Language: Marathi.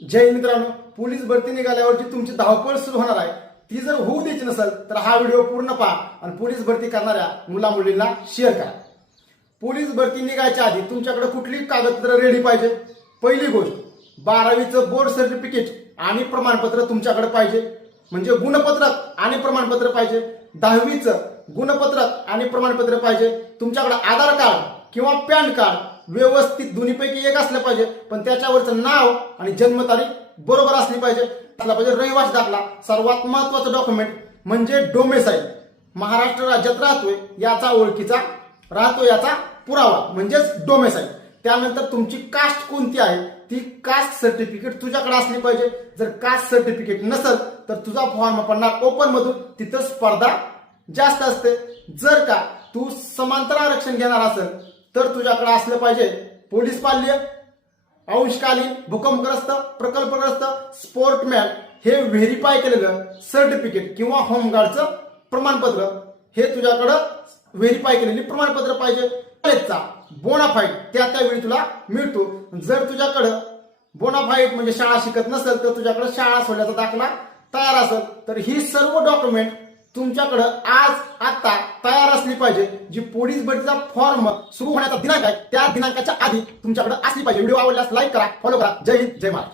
जय हिंद मित्रांनो, पोलीस भरती निघाल्यावर जी तुमची धावपळ सुरू होणार आहे ती जर होऊ द्यायची नसेल तर हा व्हिडिओ पूर्ण पहा आणि पोलीस भरती करणाऱ्या मुला मुलींना शेअर करा। पोलीस भरती निघायच्या आधी तुमच्याकडे कुठली कागदपत्र रेडी पाहिजे? पहिली गोष्ट 12वीचं बोर्ड सर्टिफिकेट आणि प्रमाणपत्र तुमच्याकडे पाहिजे, म्हणजे गुणपत्रक आणि प्रमाणपत्र पाहिजे। 10वीचं गुणपत्रक आणि प्रमाणपत्र पाहिजे। तुमच्याकडे आधार कार्ड किंवा पॅन कार्ड व्यवस्थित दोन्हीपैकी एक असलं पाहिजे, पण त्याच्यावरचं नाव आणि जन्मतारीख बरोबर असली पाहिजे। रहिवासी दाखला सर्वात महत्त्वाचं डॉक्युमेंट म्हणजे डोमेसाईल, महाराष्ट्र राज्यात राहतोय याचा ओळखीचा याचा पुरावा म्हणजेच डोमेसाईल। त्यानंतर तुमची कास्ट कोणती आहे ती कास्ट सर्टिफिकेट तुझ्याकडे असली पाहिजे। जर कास्ट सर्टिफिकेट नसेल तर तुझा फॉर्म पडणार ओपन मधून, तिथं स्पर्धा जास्त असते। जर का तू समांतर आरक्षण घेणार असेल तर तुझ्याकडे असलं पाहिजे पोलीस पाल्य, अंशकालीन, भूकंपग्रस्त, प्रकल्पग्रस्त, स्पोर्टमॅन हे व्हेरीफाय केलेलं सर्टिफिकेट किंवा होमगार्डचं प्रमाणपत्र हे तुझ्याकडे व्हेरीफाय केलेली प्रमाणपत्र पाहिजे। कॉलेजचा बोनाफाईड त्यावेळी तुला मिळतो। जर तुझ्याकडे बोनाफाईड म्हणजे शाळा शिकत नसेल तर तुझ्याकडे शाळा सोडल्याचा दाखला तयार असेल तर ही सर्व डॉक्युमेंट तुमच्याकडे आता तयार असली पाहिजे। जी पोलीस भरतीचा फॉर्म सुरू होण्याचा दिनांक आहे त्या दिनांकाच्या आधी तुमच्याकडे असली पाहिजे। व्हिडिओ आवडल्यास लाईक करा, फॉलो करा। जय हिंद, जय महाराष्ट्र।